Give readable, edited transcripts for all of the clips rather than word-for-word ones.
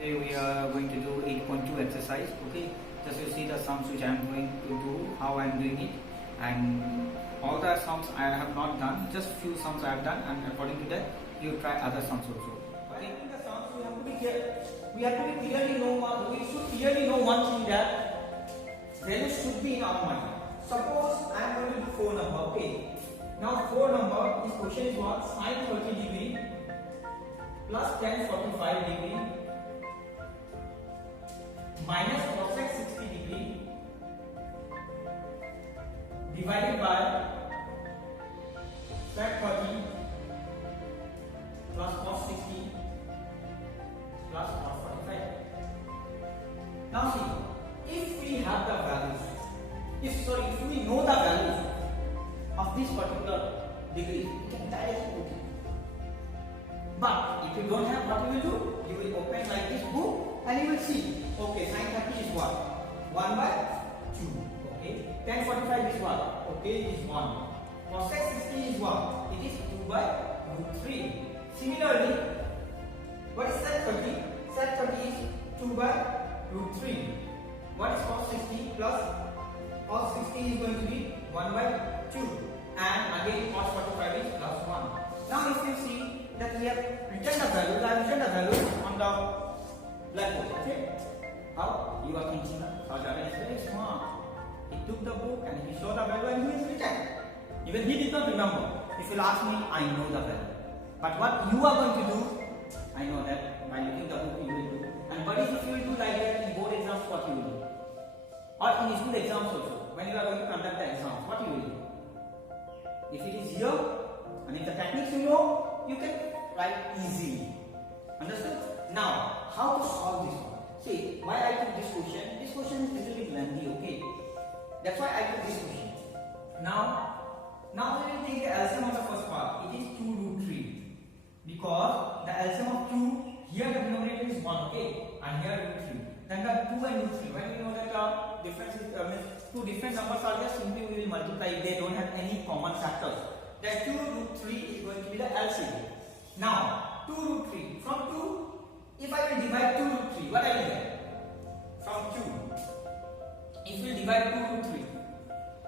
Today we are going to do 8.2 exercise. Okay, just to see the sums which I am going to do, how I am doing it, and all the sums I have not done. Just few sums I have done, and according to that, you try other sums also. Okay, in the sums we have to be clear. We have to be clearly know one. We should clearly know one thing, that values should be in our mind. Suppose I am going to do 4 number. Okay. Now 4 number. This question is what? Sin 30 degree plus tan 45 degree minus cosec 60 degree divided by sec 30 plus cos 60 plus cos 45. Now see, if we have the values, if we know the values of this particular degree, we can directly put it. But if you don't have, what you will do? You will open like this book and you will see. Okay, sin 30 is what? 1 by 2. Okay, tan 45 is what? Okay, it is 1. Cosec 60 is what? It is 2 by root 3. Similarly, what is sec 30? Sec 30 is 2 by root 3. What is cos 60 plus cos 60 is going to be 1 by 2. And again cos 45 is plus 1. Now if you see that we have written the values, I have written the values on the blackboard. Okay? How? You are thinking, Sajara is very smart. He took the book and he showed the value and he has written. Even he did not remember. If you ask me, I know the value. But what you are going to do, I know that by looking the book you will do. And buddies, if you will do like that in board exams, what you will do? Or in school exams also, when you are going to conduct the exams, what you will do? If it is here, and if the techniques you know, you can write easily. Understood? Now, how to solve this one? See, why I took this question? This question is a little bit lengthy, okay? That's why I took this question. Now we will take the LCM of the first part. It is 2 root 3. Because the LCM of 2, here the denominator is 1, okay? And here root 3. Then the 2 and root 3. When we know that difference is, two different numbers are there, simply we will multiply if they don't have any common factors. Then 2 root 3 is going to be the LCM. Now, 2 root 3. From 2, if I will divide 2 root 3, what I will get? From 2. If we divide 2 root 3,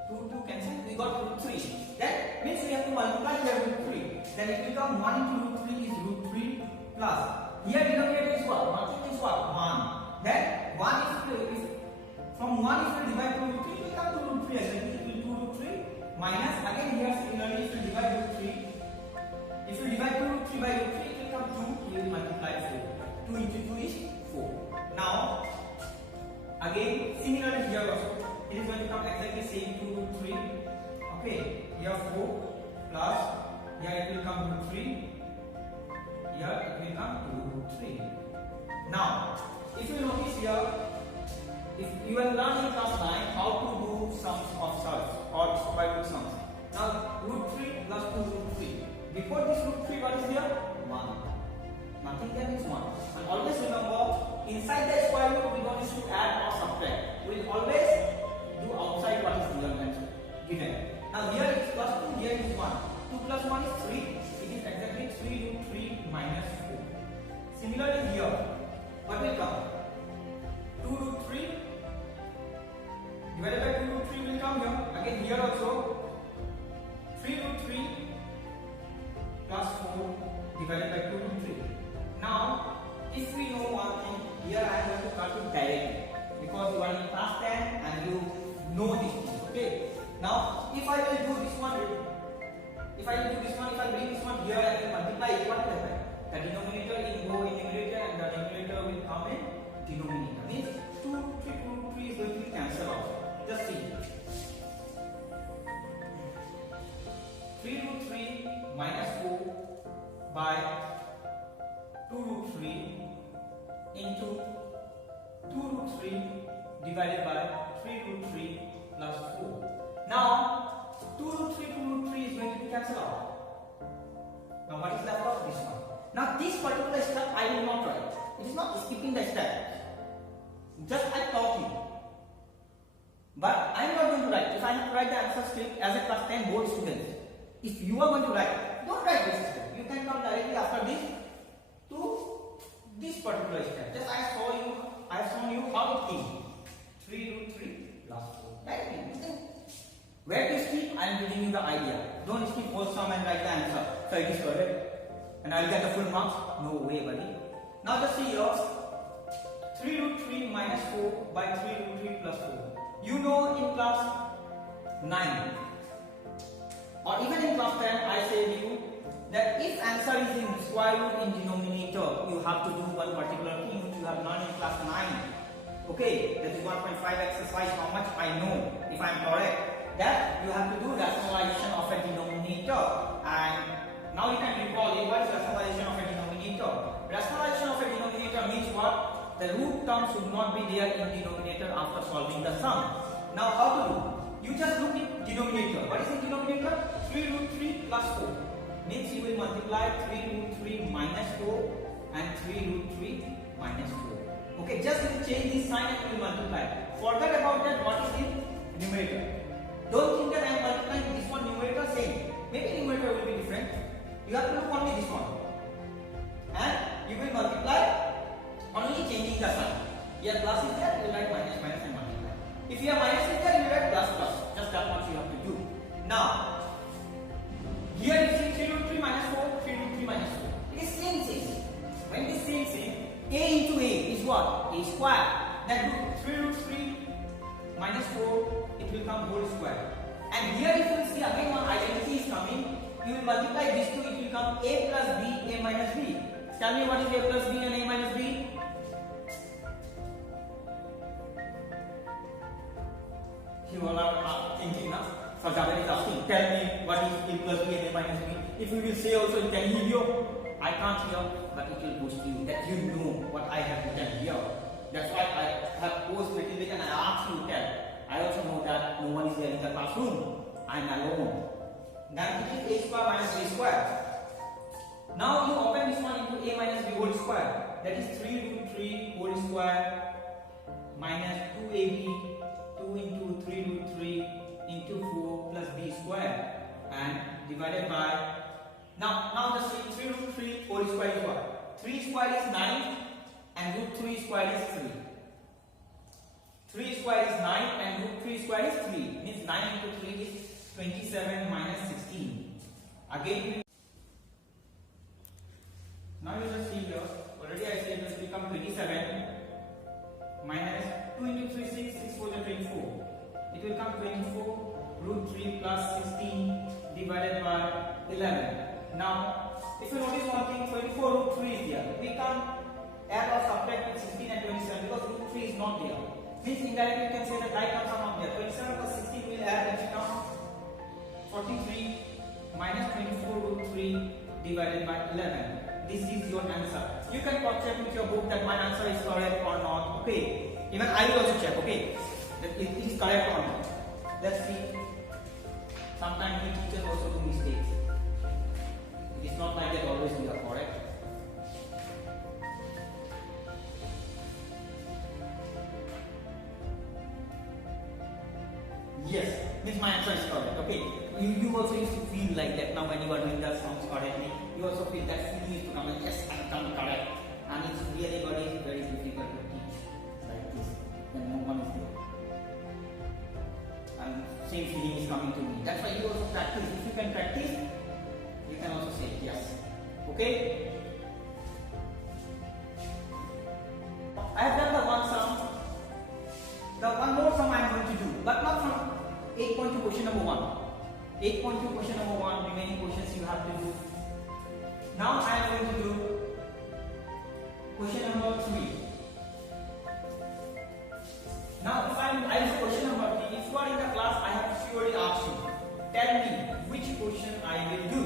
2 cancel, we got root 3. That means we have to multiply here root 3. Then it will come 1 into root 3 is root 3 plus. Here denominator is what? Nothing is what? 1. Then 1 if from 1 if we divide 2 root 3, it will come to root 3 as well. It will be 2 root 3 minus, again here similarly if we divide root 3. If you divide 2 root 3 by root 3, it will come 2, you will multiply 4. 2 into 2 is 4. Now, again, similarly here also, it is going to come exactly same 2 root 3. Okay, here 4 plus, here it will come root 3. Here it will come 2 root 3. Now, if you notice here, if you have learned in class 9 how to do sums of surds or square root sums. Now, root 3 plus 2 root 3. Before this root 3, what is there? 1. Nothing there is 1. And always remember, inside the square root, we don't need to add or subtract. We will always do outside what is given. Now here it is plus 2, here it is 1. 2 plus 1 is 3. It is exactly 3 root 3 minus 4. Similarly here, what will come? 2 root 3 divided by 2 root 3 will come here. Again here also, 3 root 3 plus 4 divided by 2 root 3. Now, if we know one thing, here I am going to cut it directly because you are in class 10 and you know this thing. Okay. Now, if I will do this one, if I bring this one here and multiply it, what will happen? The denominator will go in numerator and the numerator will come in denominator. Means 2 root 3 is going to be cancelled out. Just see. 3 root 3 minus 4 by 2 root 3 into 2 root 3 divided by 3 root 3 plus 4. Now, 2 root 3 is going to be cancelled out. Now, what is left of this one? Now, this particular step I will not write. It is not skipping the step. Just I taught you. But I am not going to write. If I have to write the answer script as a class 10 board student, if you are going to write, don't write this step. You can come directly after this to this particular step. Just I have shown you how it came. 3 root 3 plus 4. Directly. Where to skip? I am giving you the idea. Don't skip whole sum and write the answer. So it is correct. And I will get the full marks? No way, buddy. Now just see here. 3 root 3 minus 4 by 3 root 3 plus 4. You know in class 9 or even in class 10 I say to you that if answer is in square root in denominator, you have to do one particular thing which you have learned in class 9. Okay, that is 1.5 exercise. How much I know, if I am correct, that you have to do rationalization of a denominator. And now you can recall what is rationalization of a denominator. Rationalization of a denominator means what? The root term should not be there in denominator after solving the sum. Now how to do? You just look at denominator. What is the denominator? 3 root 3 plus 4. Means you will multiply 3 root 3 minus 4 and 3 root 3 minus 4. Okay, just change this sign and you will multiply. Forget about that. What is the numerator? Don't think that I am multiplying this one numerator same. Maybe numerator will be different. You have to look only this one. And you will multiply only changing the sign. Here plus is there, you will write minus minus and multiply. If you have minus is there, you will write plus plus. Just that much you have to do. Now, here you see 3 root 3 minus 4, 3 root 3 minus 4. It is same thing. When it is same thing, a into a is what? A square. Then 3 root 3 minus 4, it will come whole square. And here if you see again one identity is coming, you will multiply these two, it will come a plus b, a minus b. Tell me what is a plus b and a minus b? You all are thinking now. So Javed is asking, tell me what is a plus b and a minus b. If you will say also, can you hear? I can't hear, but it will boost you that you know what I have written here. That's why I have posed little bit and I asked you to tell. I also know that no one is there in the classroom. I am alone. Then it is a square minus b square. Now you open this one into a minus b whole square. That is 3 root 3 whole square minus 2ab 2 into 3 root 3 into 4 plus b square and divided by. Now the 3 root 3 whole square is what? 3 square is 9 and root 3 square is 3. 3 square is 9 and root 3 square is 3. Means 9 into 3 is 27 minus 16. Again, now you just see here, already I said it will become 27 minus 2 into 3 6, 6 4 is 24. It will come 24 root 3 plus 16 divided by 11. Now, if you notice one thing, 24 root 3 is there. We can't add or subtract with 16 and 27 because root 3 is not there. Means indirectly you can say that right terms are not there. 27 plus 16 will add and become 43 minus 24 root 3 divided by 11. This is your answer. You can cross check with your book that my answer is correct or not. Okay. Even I will also check. Okay. That it is correct or not. Let's see. Sometimes we teachers also do mistakes. It is not like that always we are correct. Yes, means my answer is correct. Okay, you also used to feel like that now when you are doing the sums correctly. You also feel that feeling used to come like yes, I have done correct, and it's really very difficult to teach like this when no one is there. And same feeling is coming to me. That's why you also practice. If you can practice, you can also say yes. Okay. I have done the one sum. The one more sum I am going to do, but not from 8.2 question number 1. 8.2 question number 1, remaining questions you have to do. Now I am going to do question number 3. Now if I will question number 3, if you are in the class, I have surely asked you, tell me which question I will do.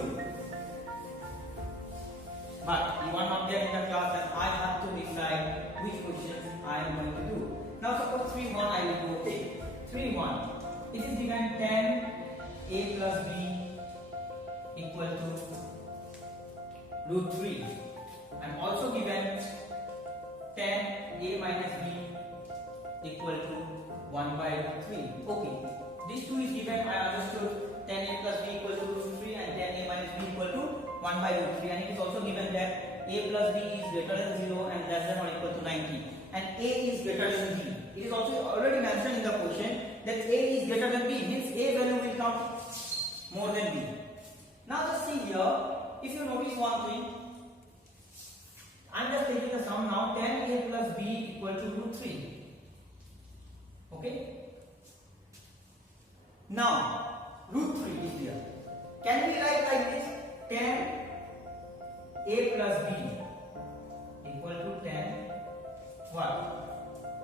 But you are not there in the class, then I have to decide which questions I am going to do. Now suppose 3.1 I will do. Okay, 3.1. It is given 10 a plus b equal to root 3. I am also given 10 a minus b equal to 1 by 3. Okay, these two is given. I understood 10 a plus b equal to root 3 and 10 a minus b equal to 1 by root 3, and it is also given that a plus b is greater than 0 and less than or equal to 90, and a is greater than b. It is also already mentioned in the question that a is greater than b, means a value will come more than b. Now just see here, if you notice one thing, I am just taking the sum now. 10a plus b equal to root 3. Okay. Now root 3 is here. Can we write like this? 10a plus b equal to 10 what?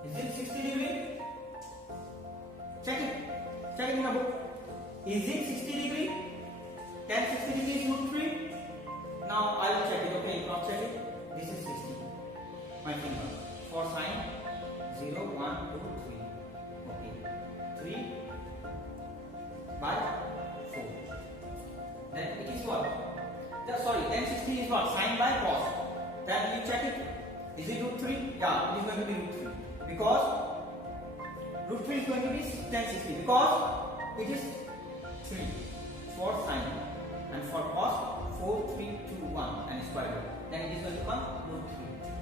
Is it 60 degree? Check it. Check it in the book. Is it 60 degree? 10 60 degree is root 3. Now I will check it. Okay, cross check it. This is 60. My finger. For sign 0, 1, 2, 3. Okay. 3 by 4. Then it is what? Sorry, 1060 is what? Sine by cos. Then you check it. Is it root 3? Yeah, it is going to be root 3. Because root 3 is going to be 1060. Because it is 3 for sine. And for cos, 4, 3, 2, 1 and square root. Then it is going to come root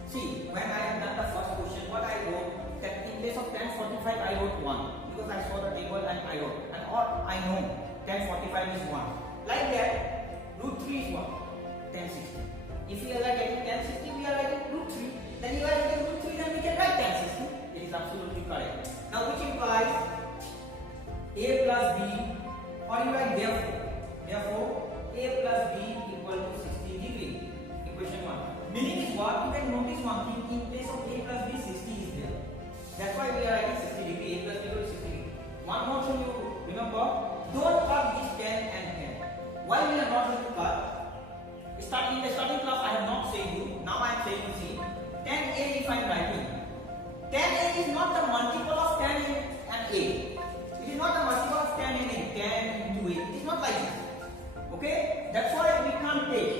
3. See, when I have done the first question, what I wrote, that in place of 1045 I wrote 1. Because I saw the table and I wrote. And all I know, 1045 is 1. Like that, root 3 is what? 1060. If we are getting 1060, we are getting root 3. Then you are getting root 3, then we can write 1060. It is absolutely correct. Now which implies a plus b, or you write therefore a plus b equal to 60 degree. Equation 1. Meaning is what? You can notice one thing, in place of a plus b, 60 is there. That's why we are writing 60 degree, a plus b equal to 60 degree. One more thing you remember, don't cut this 10 and 10. Why we are not going to cut? In the starting class I have not said you, now I am saying you see, 10a if I am writing. 10a is not the multiple of 10 and a. It is not the multiple of 10 and a, 10 into a. It is not like this. Okay? That's why we can't take.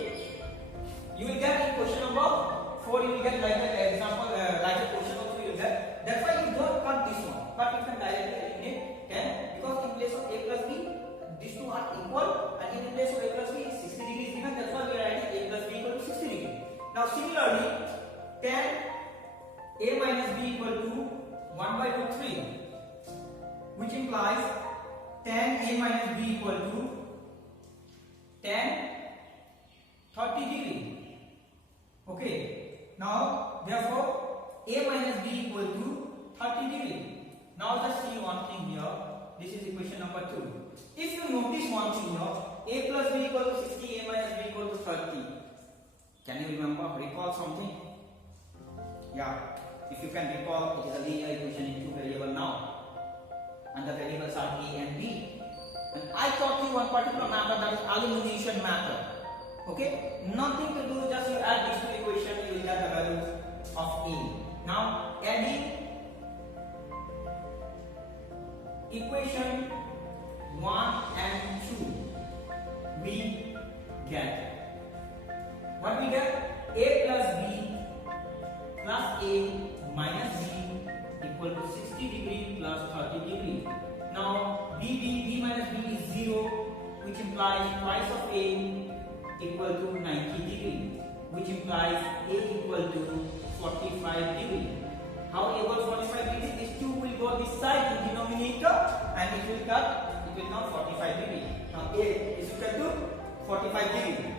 You will get in question number 4, you will get like an example, like a question also you will get. That's why you don't cut this one, but you can directly eliminate 10, because in place of a plus b, these two are equal, and in place of a plus b is 60 degrees given. That's why we are writing a plus b equal to 60 degree. Now similarly, 10 a minus b equal to 1 by root 3, which implies 10 a minus b equal to 10 30 degree. Okay. Now therefore a minus b equal to 30 degree. Now just see one thing here. This is equation number 2. If you notice one thing here, a plus b equal to 60, a minus b equal to 30. Can you remember, recall something? Yeah, if you can recall, it is a linear equation in two variables now. And the variables are a and b. And I taught you one particular method, that is elimination method. Okay? Nothing to do, just you add these two equations, you will get the value of a. Now, adding equation 1 and 2, we get what we get? A plus b plus a minus b equal to 60 degree plus 30 degree. Now b minus b is 0, which implies twice of a equal to 90 degree, which implies a equal to 45 degree. How a equals 45 degree? These two will go this side in denominator and it will come 45 degree. Now a is equal to 45 degree.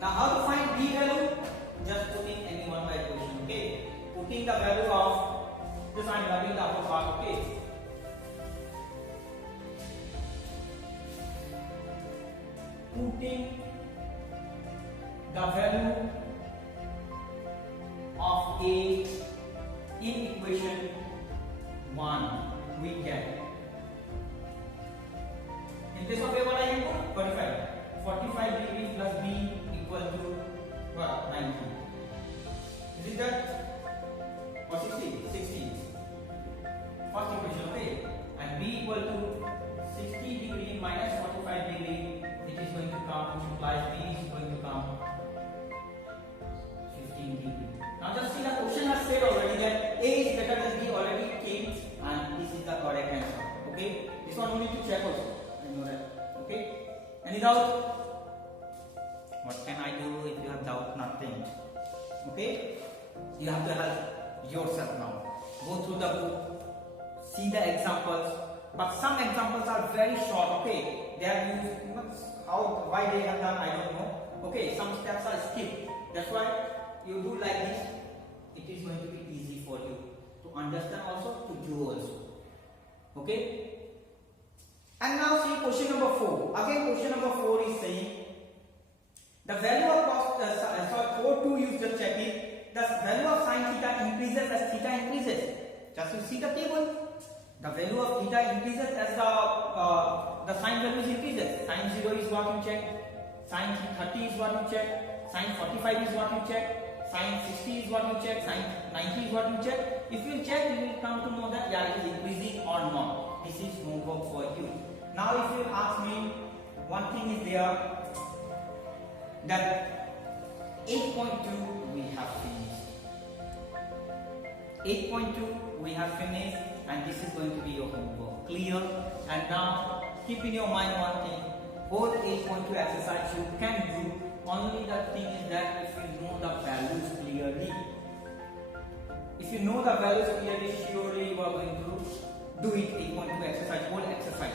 Now how to find b value? Just putting any one by equation. Okay, putting the value of this, I am rubbing the upper part. Okay, putting the value of a in equation 1, we get, in place of a what I can put 45 degree plus b equal to what? 90. Is it that? Or 60? 60. First equation, okay? And b equal to 60 degree minus 45 degree, it is going to come, which implies b is going to come 15 degree. Now just see, the question has said already that a is better than b already came, and this is the correct answer. Okay? This one we need to check also. I know that. Okay? Any doubt? What can I do if you have doubt? Nothing. Okay? You have to help yourself now. Go through the book, see the examples, but some examples are very short. Okay? They are used, why they have done, I don't know. Okay, some steps are skipped. That's why you do like this. It is going to be easy for you to understand also, to do also. Okay? And now see question number 4. Again, question number 4 is saying the value of cos 4 2 you just check it. The value of sin theta increases as theta increases. Just you see the table. The value of theta increases as the sin values increases. Sin 0 is what you check. Sin 30 is what you check. Sin 45 is what you check. Sin 60 is what you check. Sin 90 is what you check. If you check, you will come to know that yeah, it is increasing or not. This is homework for you. Now, if you ask me, one thing is there that 8.2 we have finished. 8.2 we have finished, and this is going to be your homework. Clear? And now keep in your mind one thing. Whole 8.2 exercise you can do. Only the thing is that if you know the values clearly. If you know the values clearly, surely you are going to do it. 8.2 exercise, whole exercise.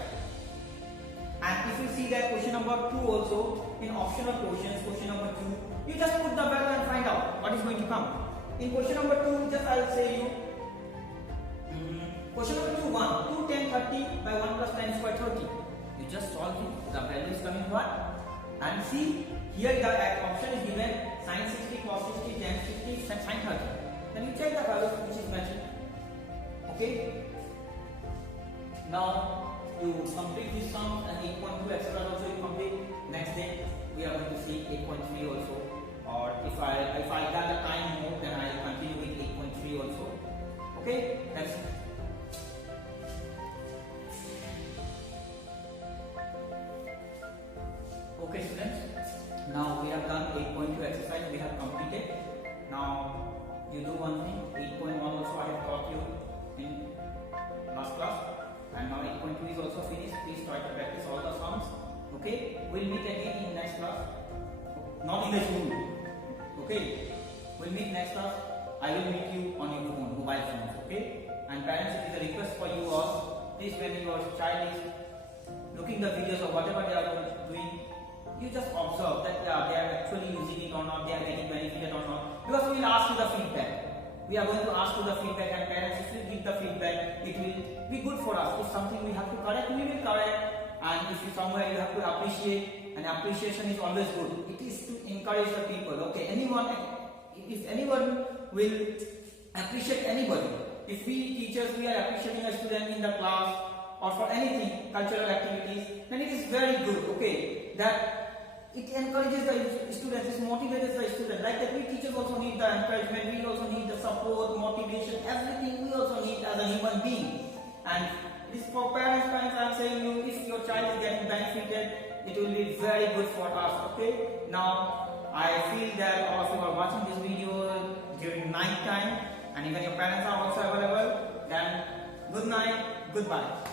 And if you see that question number 2 also, in optional questions, question number 2, you just put the value and find out what is going to come. In question number 2, just I will say you, question number 2, 1, 2, 10, 30 by 1 plus 10 square 30. You just solve it, the value is coming what? And see, here the option is given sin 60, cos 60, tan 60, sin 30. Then you check the value which is matching. Okay? Now, you complete this sum and 8.2 extra also you complete. Next day we are going to see 8.3 also, or if I got the time more, then I will continue with 8.3 also. Okay, that's it. Okay students, now we have done 8.2 exercise, we have completed. Now you do one thing, 8.1 also I have taught you in last class. And now 8.2 is also finished. Please try to practice all the sums. Okay? We'll meet again in next class. Not in the Zoom. Okay? We'll meet next class. I will meet you on your phone, mobile phones. Okay? And parents, it is a request for you all. Please, when your child is looking the videos or whatever they are doing, you just observe that yeah, they are actually using it or not, they are getting benefited or not. Because we will ask you the feedback. We are going to ask you the feedback, and parents, if you give the feedback, it will be good for us. If something we have to correct, we will correct. And if somewhere you have to appreciate, and appreciation is always good. It is to encourage the people. Okay, if anyone will appreciate anybody, if we teachers we are appreciating a student in the class or for anything, cultural activities, then it is very good. Okay, that it encourages the students, it motivates the student. Like that, we teachers also need the encouragement, we also need the support, motivation, everything we also need as a human being. And this for parents, I am saying you, if your child is getting benefited, it will be very good for us. Okay. Now I feel that all of you are watching this video during night time, and even your parents are also available. Then good night, goodbye.